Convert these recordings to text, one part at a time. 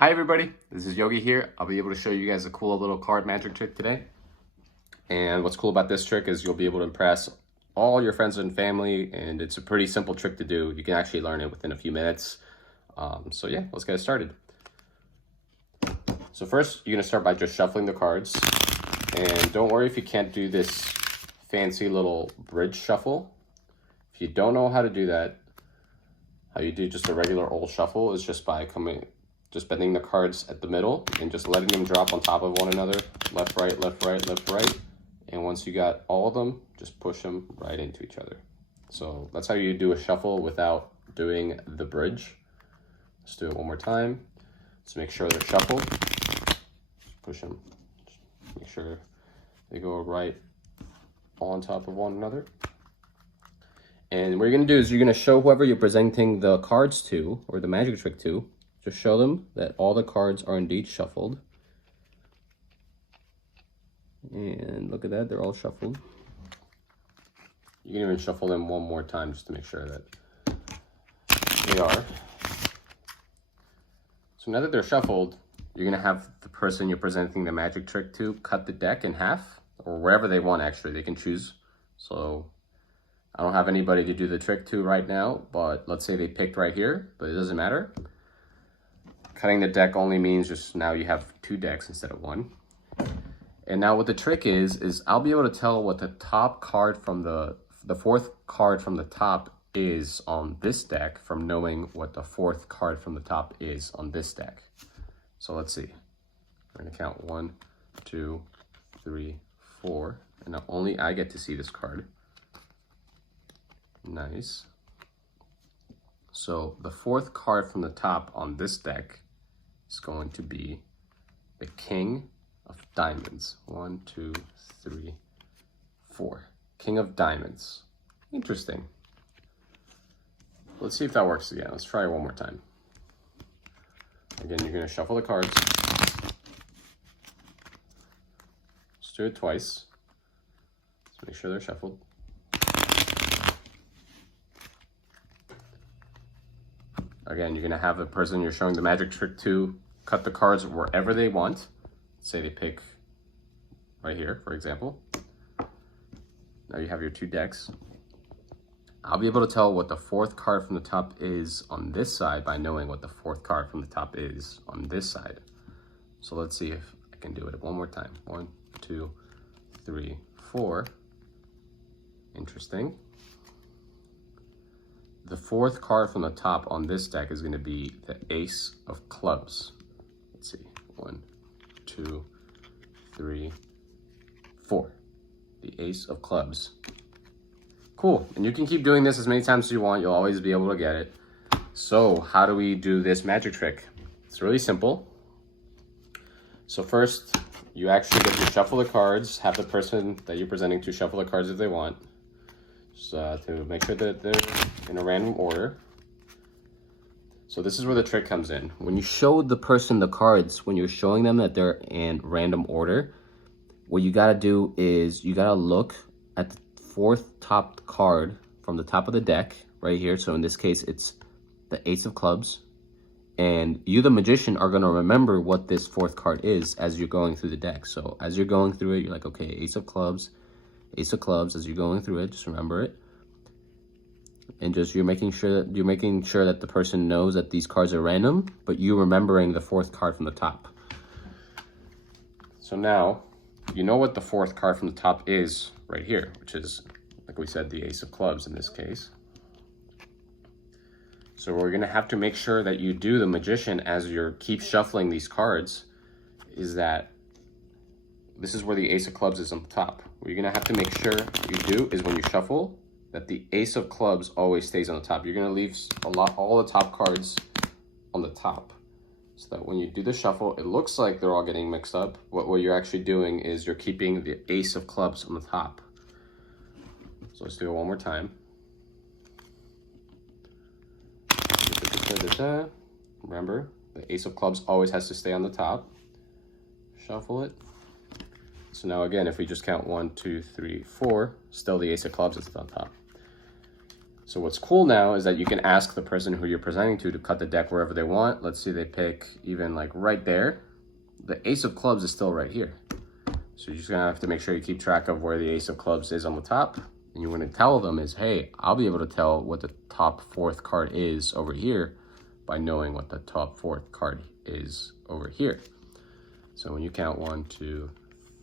Hi everybody, this is Yogi here. I'll be able to show you guys a cool little card magic trick today. And what's cool about this trick is you'll be able to impress all your friends and family, and it's a pretty simple trick to do. You can actually learn it within a few minutes. So yeah, let's get started. So first, you're gonna start by just shuffling the cards. And don't worry if you can't do this fancy little bridge shuffle. If you don't know how to do that, how you do just a regular old shuffle is just by just bending the cards at the middle and just letting them drop on top of one another. Left, right, left, right, left, right. And once you got all of them, just push them right into each other. So that's how you do a shuffle without doing the bridge. Let's do it one more time. Let's make sure they're shuffled. Push them. Make sure they go right on top of one another. And what you're gonna do is you're gonna show whoever you're presenting the cards to, or the magic trick to, just show them that all the cards are indeed shuffled. And look at that, they're all shuffled. You can even shuffle them one more time just to make sure that they are. So now that they're shuffled, you're gonna have the person you're presenting the magic trick to cut the deck in half, or wherever they want actually, they can choose. So I don't have anybody to do the trick to right now, but let's say they picked right here, but it doesn't matter. Cutting the deck only means just now you have two decks instead of one. And now what the trick is I'll be able to tell what the top card from the fourth card from the top is on this deck from knowing what the fourth card from the top is on this deck. So let's see. We're gonna count 1, 2, 3, 4, and now only I get to see this card. Nice. So the fourth card from the top on this deck is going to be the King of Diamonds. 1, 2, 3, 4. King of Diamonds. Interesting. Let's see if that works again. Let's try it one more time. Again, you're going to shuffle the cards. Let's do it twice. Let's make sure they're shuffled. Again, you're gonna have the person you're showing the magic trick to cut the cards wherever they want. Say they pick right here, for example. Now you have your two decks. I'll be able to tell what the fourth card from the top is on this side by knowing what the fourth card from the top is on this side. So let's see if I can do it one more time. 1, 2, 3, 4. Interesting. The fourth card from the top on this deck is going to be the Ace of Clubs. Let's see. 1, 2, 3, 4. The Ace of Clubs. Cool. And you can keep doing this as many times as you want. You'll always be able to get it. So how do we do this magic trick? It's really simple. So first, you actually get to shuffle the cards. Have the person that you're presenting to shuffle the cards if they want. To make sure that they're in a random order. So this is where the trick comes in. When you show the person the cards, when you're showing them that they're in random order, what you gotta do is you gotta look at the fourth top card from the top of the deck right here. So in this case, it's the Ace of Clubs. And you, the magician, are gonna remember what this fourth card is as you're going through the deck. So as you're going through it, you're like, okay, Ace of Clubs, Ace of Clubs. As you're going through it, just remember it, and just you're making sure that the person knows that these cards are random, but you remembering the fourth card from the top. So now you know what the fourth card from the top is right here, which is, like we said, the Ace of Clubs in this case. So we're gonna have to make sure that you do the magician as you keep shuffling these cards. Is that this is where the Ace of Clubs is on the top. What you're gonna have to make sure you do is when you shuffle, that the Ace of Clubs always stays on the top. You're gonna leave all the top cards on the top. So that when you do the shuffle, it looks like they're all getting mixed up. What you're actually doing is you're keeping the Ace of Clubs on the top. So let's do it one more time. Remember, the Ace of Clubs always has to stay on the top. Shuffle it. So now again, if we just count 1, 2, 3, 4, still the Ace of Clubs is on top. So what's cool now is that you can ask the person who you're presenting to cut the deck wherever they want. Let's see, they pick even like right there. The ace of clubs is still right here. So you're just gonna have to make sure you keep track of where the ace of clubs is on the top. And you're gonna tell them is, hey, I'll be able to tell what the top fourth card is over here by knowing what the top fourth card is over here. So when you count 1, 2,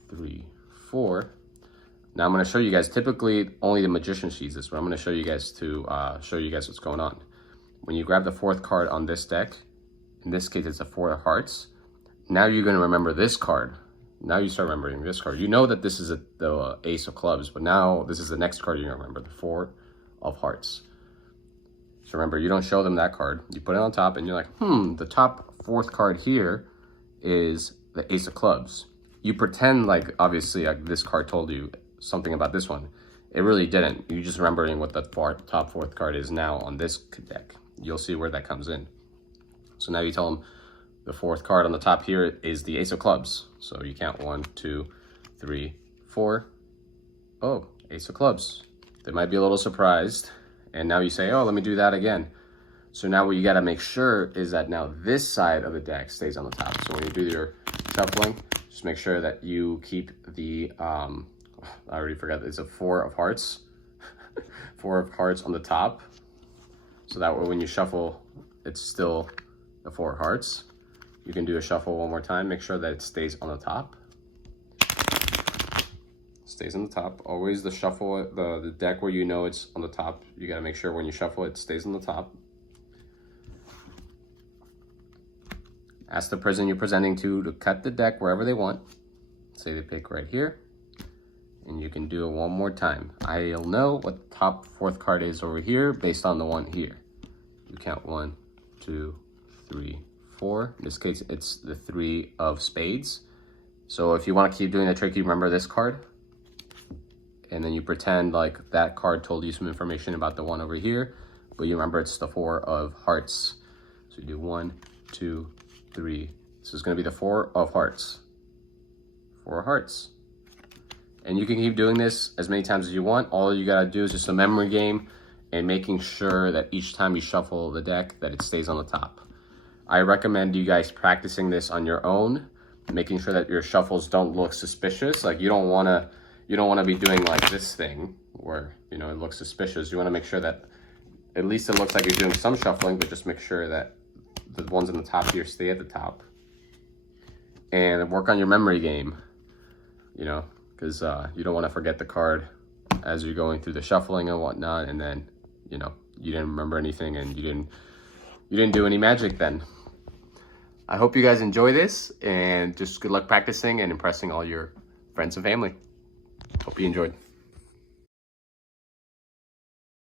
3, 4. Now I'm going to show you guys, typically only the magician sees this, but I'm going to show you guys to show you guys what's going on. When you grab the fourth card on this deck, in this case it's a 4 of hearts, now you're going to remember this card. Now you start remembering this card. You know that this is the ace of clubs, but now this is the next card you're going to remember, the 4 of hearts. So remember, you don't show them that card. You put it on top and you're like, the top fourth card here is the ace of clubs. You pretend like, obviously, like this card told you something about this one. It really didn't. You're just remembering what the top fourth card is now on this deck. You'll see where that comes in. So now you tell them the fourth card on the top here is the ace of clubs. So you count 1, 2, 3, 4. Oh, ace of clubs. They might be a little surprised. And now you say, oh, let me do that again. So now what you gotta make sure is that now this side of the deck stays on the top. So when you do your shuffling, just make sure that you keep the, I already forgot, it's a 4 of hearts. 4 of hearts on the top. So that way when you shuffle, it's still the 4 of hearts. You can do a shuffle one more time, make sure that it stays on the top. Stays on the top. Always the shuffle, the deck where you know it's on the top, you gotta make sure when you shuffle it stays on the top. Ask the person you're presenting to cut the deck wherever they want. Say they pick right here, and you can do it one more time. I'll know what the top fourth card is over here based on the one here. You count 1, 2, 3, 4. In this case, it's the 3 of spades. So if you want to keep doing the trick, you remember this card. And then you pretend like that card told you some information about the one over here, but you remember it's the 4 of hearts. So you do 1, 2, 3. This is going to be the 4 of hearts. 4 of hearts. And you can keep doing this as many times as you want. All you got to do is just a memory game and making sure that each time you shuffle the deck that it stays on the top. I recommend you guys practicing this on your own, making sure that your shuffles don't look suspicious. Like you don't want to be doing like this thing where, you know, it looks suspicious. You want to make sure that at least it looks like you're doing some shuffling, but just make sure that the ones on the top here stay at the top. And work on your memory game, you know, because you don't want to forget the card as you're going through the shuffling and whatnot, and then, you know, you didn't remember anything and you didn't do any magic then. I hope you guys enjoy this, and just good luck practicing and impressing all your friends and family. Hope you enjoyed.